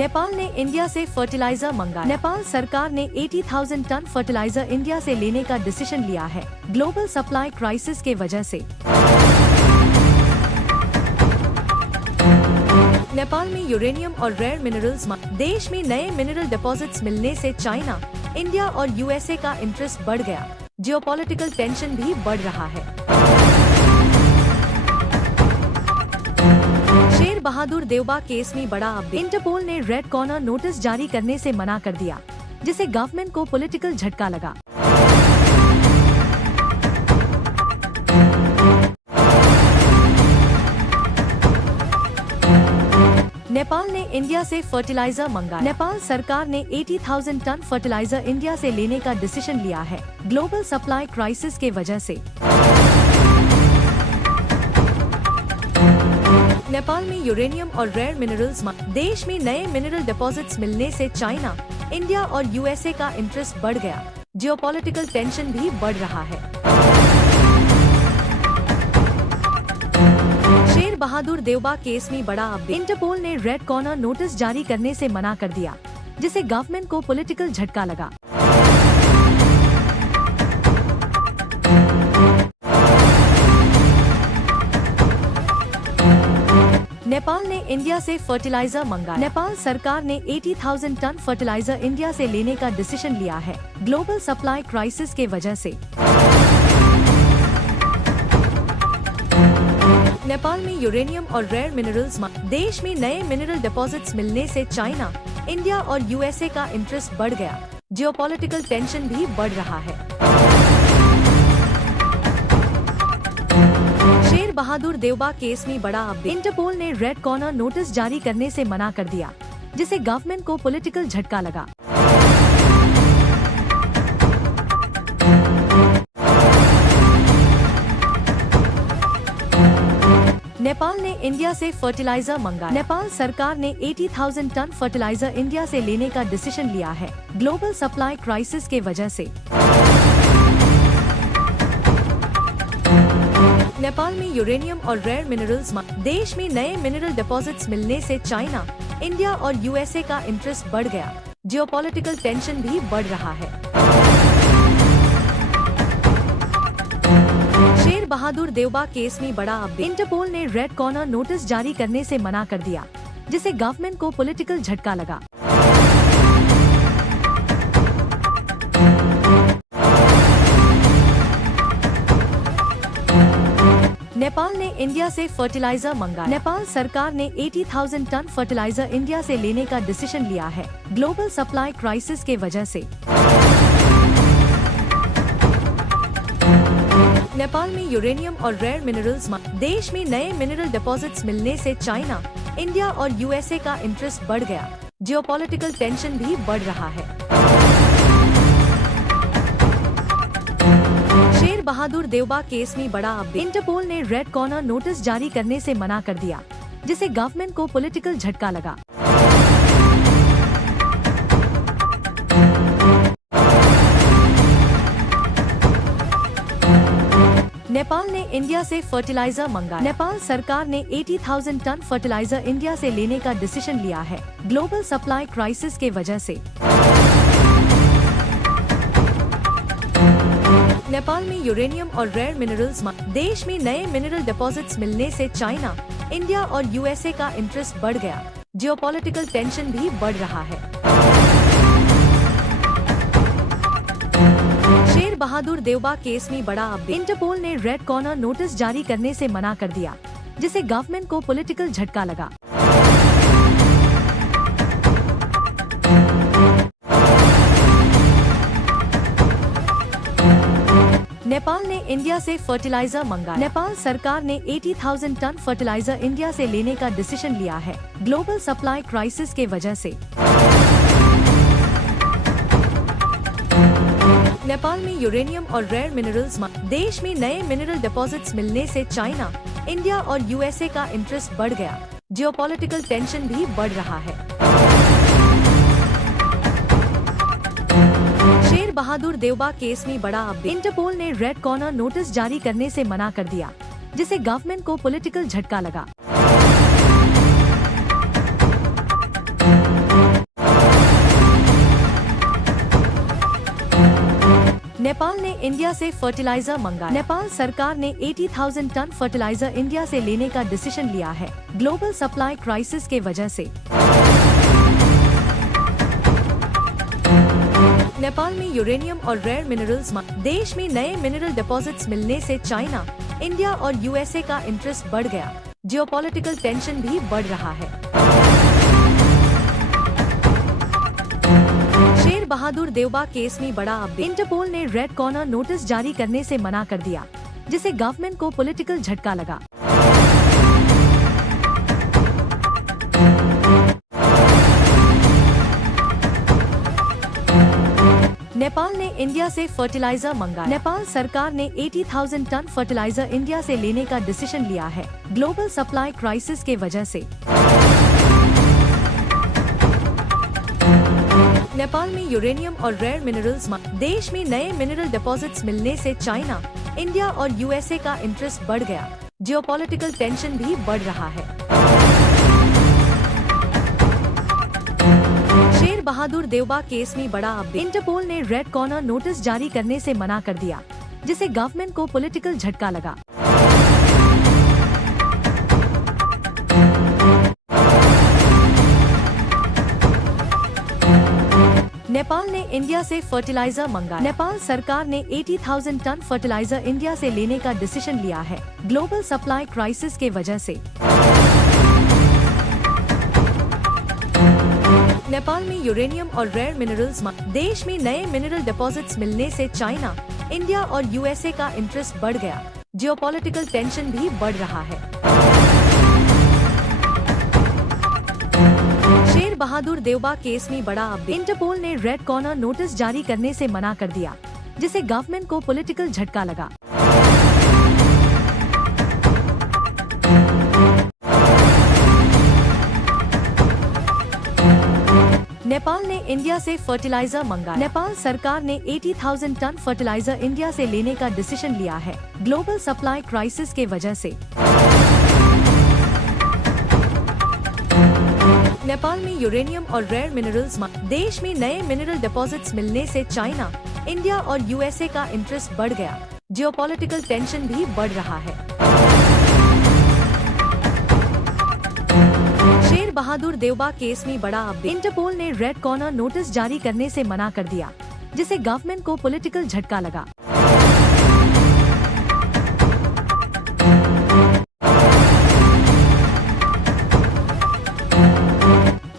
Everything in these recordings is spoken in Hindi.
नेपाल ने इंडिया से फर्टिलाइजर मंगाया। नेपाल सरकार ने 80,000 टन फर्टिलाइजर इंडिया से लेने का डिसीजन लिया है, ग्लोबल सप्लाई क्राइसिस के वजह से। नेपाल में यूरेनियम और रेयर मिनरल्स। देश में नए मिनरल डिपॉजिट्स मिलने से चाइना, इंडिया और यूएसए का इंटरेस्ट बढ़ गया। जियोपॉलिटिकल टेंशन भी बढ़ रहा है। शेर बहादुर देवबा केस में बड़ा अपडेट। इंटरपोल ने रेड कॉर्नर नोटिस जारी करने से मना कर दिया, जिसे गवर्नमेंट को पॉलिटिकल झटका लगा। नेपाल ने इंडिया से फर्टिलाइजर मंगाया। नेपाल सरकार ने 80,000 टन फर्टिलाइजर इंडिया से लेने का डिसीजन लिया है, ग्लोबल सप्लाई क्राइसिस के वजह से। नेपाल में यूरेनियम और रेयर मिनरल्स। देश में नए मिनरल डिपॉजिट्स मिलने से चाइना, इंडिया और यूएसए का इंटरेस्ट बढ़ गया। जियोपॉलिटिकल टेंशन भी बढ़ रहा है। शेर बहादुर देवबा केस में बड़ा अपडेट। इंटरपोल ने रेड कॉर्नर नोटिस जारी करने से मना कर दिया, जिसे गवर्नमेंट को पॉलिटिकल झटका लगा। नेपाल ने इंडिया से फर्टिलाइजर मंगाया। नेपाल सरकार ने 80,000 टन फर्टिलाइजर इंडिया से लेने का डिसीजन लिया है, ग्लोबल सप्लाई क्राइसिस के वजह से। नेपाल में यूरेनियम और रेयर मिनरल्स। देश में नए मिनरल डिपॉजिट्स मिलने से चाइना, इंडिया और यूएसए का इंटरेस्ट बढ़ गया। जियोपॉलिटिकल टेंशन भी बढ़ रहा है। शेर बहादुर देवबा केस में बड़ा अपडेट। इंटरपोल ने रेड कॉर्नर नोटिस जारी करने से मना कर दिया, जिसे गवर्नमेंट को पॉलिटिकल झटका लगा। नेपाल ने इंडिया से फर्टिलाइजर मंगाया। नेपाल सरकार ने 80,000 टन फर्टिलाइजर इंडिया से लेने का डिसीजन लिया है, ग्लोबल सप्लाई क्राइसिस के वजह से। नेपाल में यूरेनियम और रेयर मिनरल्स। देश में नए मिनरल डिपॉजिट्स मिलने से चाइना, इंडिया और यूएसए का इंटरेस्ट बढ़ गया। जियोपॉलिटिकल टेंशन भी बढ़ रहा है। शेर बहादुर देवबा केस में बड़ा अपडेट। इंटरपोल ने रेड कॉर्नर नोटिस जारी करने से मना कर दिया, जिसे गवर्नमेंट को पॉलिटिकल झटका लगा। नेपाल ने इंडिया से फर्टिलाइजर मंगाया। नेपाल सरकार ने 80,000 टन फर्टिलाइजर इंडिया से लेने का डिसीजन लिया है, ग्लोबल सप्लाई क्राइसिस के वजह से। नेपाल में यूरेनियम और रेयर मिनरल्स। देश में नए मिनरल डिपॉजिट्स मिलने से चाइना, इंडिया और यूएसए का इंटरेस्ट बढ़ गया। जियोपॉलिटिकल टेंशन भी बढ़ रहा है। शेर बहादुर देवबा केस में बड़ा अपडेट। इंटरपोल ने रेड कॉर्नर नोटिस जारी करने से मना कर दिया, जिसे गवर्नमेंट को पॉलिटिकल झटका लगा। नेपाल ने इंडिया से फर्टिलाइजर मंगाया। नेपाल सरकार ने 80,000 टन फर्टिलाइजर इंडिया से लेने का डिसीजन लिया है, ग्लोबल सप्लाई क्राइसिस के वजह से। नेपाल में यूरेनियम और रेयर मिनरल्स। देश में नए मिनरल डिपॉजिट्स मिलने से चाइना, इंडिया और यूएसए का इंटरेस्ट बढ़ गया। जियोपॉलिटिकल टेंशन भी बढ़ रहा है। शेर बहादुर देवबा केस में बड़ा अपडेट। इंटरपोल ने रेड कॉर्नर नोटिस जारी करने से मना कर दिया, जिसे गवर्नमेंट को पॉलिटिकल झटका लगा। नेपाल ने इंडिया से फर्टिलाइजर मंगाया। नेपाल सरकार ने 80,000 टन फर्टिलाइजर इंडिया से लेने का डिसीजन लिया है, ग्लोबल सप्लाई क्राइसिस के वजह से। नेपाल में यूरेनियम और रेयर मिनरल्स। देश में नए मिनरल डिपॉजिट्स मिलने से चाइना, इंडिया और यूएसए का इंटरेस्ट बढ़ गया। जियोपॉलिटिकल टेंशन भी बढ़ रहा है। शेर बहादुर देवबा केस में बड़ा अपडेट। इंटरपोल ने रेड कॉर्नर नोटिस जारी करने से मना कर दिया, जिसे गवर्नमेंट को पॉलिटिकल झटका लगा। नेपाल ने इंडिया से फर्टिलाइजर मंगाया। नेपाल सरकार ने 80,000 टन फर्टिलाइजर इंडिया से लेने का डिसीजन लिया है, ग्लोबल सप्लाई क्राइसिस के वजह से। नेपाल में यूरेनियम और रेयर मिनरल्स। देश में नए मिनरल डिपॉजिट्स मिलने से चाइना, इंडिया और यूएसए का इंटरेस्ट बढ़ गया। जियोपॉलिटिकल टेंशन भी बढ़ रहा है। शेर बहादुर देवबा केस में बड़ा अपडेट। इंटरपोल ने रेड कॉर्नर नोटिस जारी करने से मना कर दिया, जिसे गवर्नमेंट को पॉलिटिकल झटका लगा। नेपाल ने इंडिया से फर्टिलाइजर मंगाया। नेपाल सरकार ने 80,000 टन फर्टिलाइजर इंडिया से लेने का डिसीजन लिया है, ग्लोबल सप्लाई क्राइसिस के वजह से। नेपाल में यूरेनियम और रेयर मिनरल्स। देश में नए मिनरल डिपॉजिट्स मिलने से चाइना, इंडिया और यूएसए का इंटरेस्ट बढ़ गया। जियोपॉलिटिकल टेंशन भी बढ़ रहा है। शेर बहादुर देवबा केस में बड़ा अपडेट। इंटरपोल ने रेड कॉर्नर नोटिस जारी करने से मना कर दिया, जिसे गवर्नमेंट को पॉलिटिकल झटका लगा। नेपाल ने इंडिया से फर्टिलाइजर मंगाया। नेपाल सरकार ने 80,000 टन फर्टिलाइजर इंडिया से लेने का डिसीजन लिया है, ग्लोबल सप्लाई क्राइसिस के वजह से। नेपाल में यूरेनियम और रेयर मिनरल्स। देश में नए मिनरल डिपॉजिट्स मिलने से चाइना, इंडिया और यूएसए का इंटरेस्ट बढ़ गया। जियोपॉलिटिकल टेंशन भी बढ़ रहा है। शेर बहादुर देवबा केस में बड़ा अपडेट। इंटरपोल ने रेड कॉर्नर नोटिस जारी करने से मना कर दिया, जिसे गवर्नमेंट को पॉलिटिकल झटका लगा। नेपाल ने इंडिया से फर्टिलाइजर मंगाया। नेपाल सरकार ने 80,000 टन फर्टिलाइजर इंडिया से लेने का डिसीजन लिया है, ग्लोबल सप्लाई क्राइसिस के वजह से। नेपाल में यूरेनियम और रेयर मिनरल्स। देश में नए मिनरल डिपॉजिट्स मिलने से चाइना, इंडिया और यूएसए का इंटरेस्ट बढ़ गया। जियोपॉलिटिकल टेंशन भी बढ़ रहा है। शेर बहादुर देवबा केस में बड़ा अपडेट। इंटरपोल ने रेड कॉर्नर नोटिस जारी करने से मना कर दिया, जिसे गवर्नमेंट को पॉलिटिकल झटका लगा।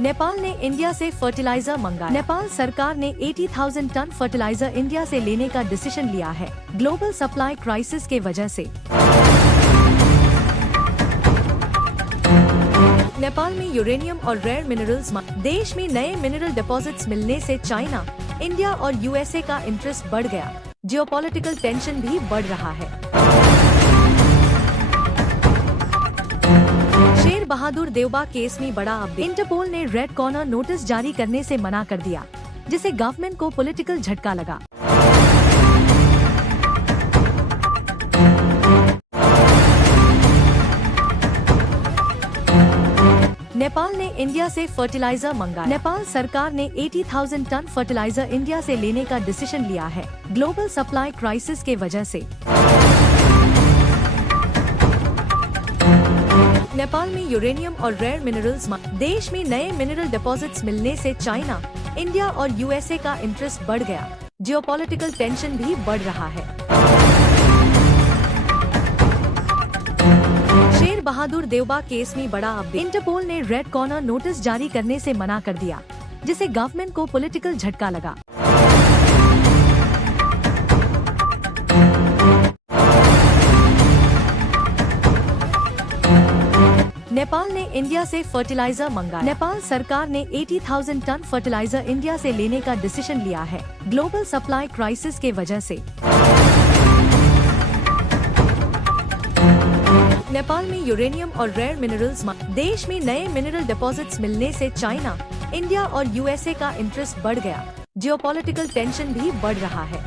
नेपाल ने इंडिया से फर्टिलाइजर मंगाया। नेपाल सरकार ने 80,000 टन फर्टिलाइजर इंडिया से लेने का डिसीजन लिया है, ग्लोबल सप्लाई क्राइसिस के वजह से। नेपाल में यूरेनियम और रेयर मिनरल्स। देश में नए मिनरल डिपॉजिट्स मिलने से चाइना, इंडिया और यूएसए का इंटरेस्ट बढ़ गया। जियोपॉलिटिकल टेंशन भी बढ़ रहा है। शेर बहादुर देवबा केस में बड़ा अपडेट। इंटरपोल ने रेड कॉर्नर नोटिस जारी करने से मना कर दिया, जिसे गवर्नमेंट को पॉलिटिकल झटका लगा। नेपाल ने इंडिया से फर्टिलाइजर मंगाया। नेपाल सरकार ने 80,000 टन फर्टिलाइजर इंडिया से लेने का डिसीजन लिया है, ग्लोबल सप्लाई क्राइसिस के वजह से। नेपाल में यूरेनियम और रेयर मिनरल्स। देश में नए मिनरल डिपॉजिट्स मिलने से चाइना, इंडिया और यूएसए का इंटरेस्ट बढ़ गया। जियोपॉलिटिकल टेंशन भी बढ़ रहा है। शेर बहादुर देवबा केस में बड़ा अपडेट। इंटरपोल ने रेड कॉर्नर नोटिस जारी करने से मना कर दिया, जिसे गवर्नमेंट को पॉलिटिकल झटका लगा। नेपाल ने इंडिया से फर्टिलाइजर मंगाया। नेपाल सरकार ने 80,000 टन फर्टिलाइजर इंडिया से लेने का डिसीजन लिया है, ग्लोबल सप्लाई क्राइसिस के वजह से। नेपाल में यूरेनियम और रेयर मिनरल्स। देश में नए मिनरल डिपॉजिट्स मिलने से चाइना, इंडिया और यूएसए का इंटरेस्ट बढ़ गया। जियोपॉलिटिकल टेंशन भी बढ़ रहा है।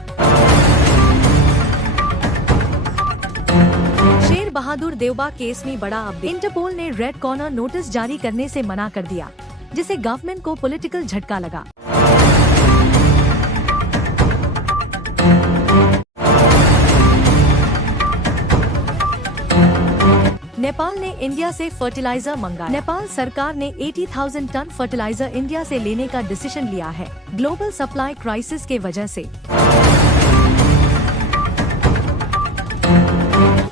शेर बहादुर देवबा केस में बड़ा अपडेट। इंटरपोल ने रेड कॉर्नर नोटिस जारी करने से मना कर दिया, जिसे गवर्नमेंट को पॉलिटिकल झटका लगा। नेपाल ने इंडिया से फर्टिलाइजर मंगाया। नेपाल सरकार ने 80,000 टन फर्टिलाइजर इंडिया से लेने का डिसीजन लिया है, ग्लोबल सप्लाई क्राइसिस के वजह से।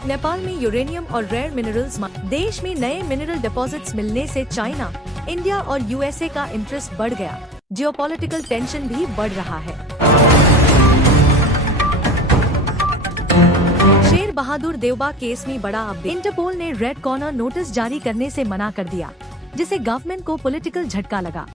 नेपाल में यूरेनियम और रेयर मिनरल्स। देश में नए मिनरल डिपॉजिट्स मिलने से चाइना, इंडिया और यूएसए का इंटरेस्ट बढ़ गया। जियोपॉलिटिकल टेंशन भी बढ़ रहा है। शेर बहादुर देवबा केस में बड़ा अपडेट। इंटरपोल ने रेड कॉर्नर नोटिस जारी करने से मना कर दिया, जिसे गवर्नमेंट को पॉलिटिकल झटका लगा।